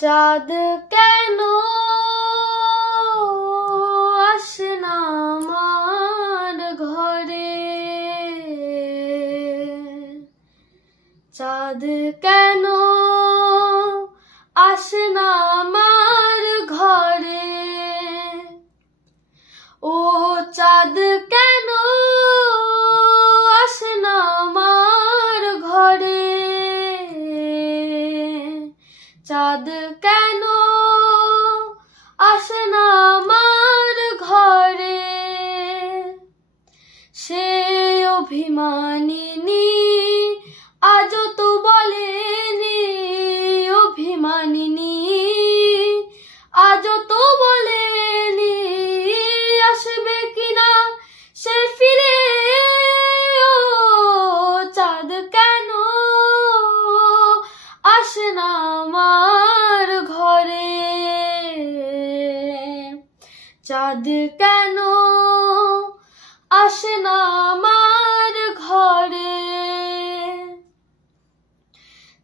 চাঁদ কেন আসে না আমার ঘরে, চাঁদ কেন আসে না আমার ঘরে, ও চাঁদ কেন আসে না আমার ঘরে, চাঁদ কেন আসে না আমার ঘরে, সে অভিমানিনী আজও তো বলেনি, অভিমানিনী আজও তো বলেনি আসবে কিনা সে ফিরে, ও চাঁদ কেন আসে না আমার ঘরে, চাঁদ কেন আসে না আমার ঘরে।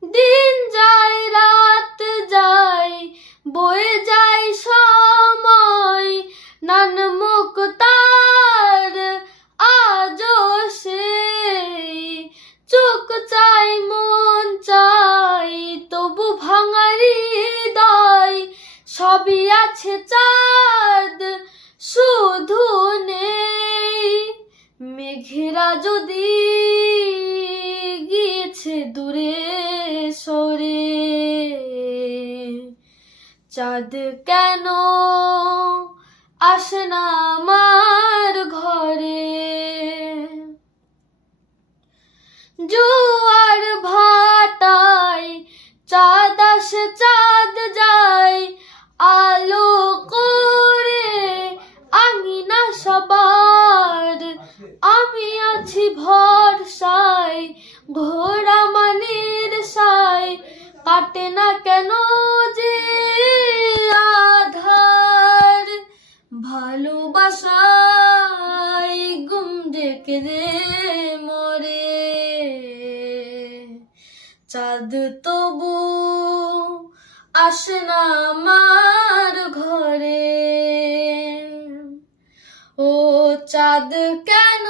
দিন যায় রাত যায় বয়ে যায় সময়, নান মুখ তার আজও সেই, চোখ চাই মন চাই তবু ভাঙারি হৃদয়, সবই আছে চাঁদ শুধু নেই, মেঘেরা যদি গিয়েছে দূরে সরে, চাঁদ কেন আসে না আমার ঘরে। জোয়ার ভাটায় চাঁদ আসে চাঁদ যায়, আলো করে আঙিনা সবার, আমি আছি ভরসায় ঘোড়া মানের সায়, কাটে না কেন যে আধার, ভালোবাসায় গুম ডেকে রে মরে, চাঁদ তবু আসে না আমার ঘরে, ও চাঁদ কেন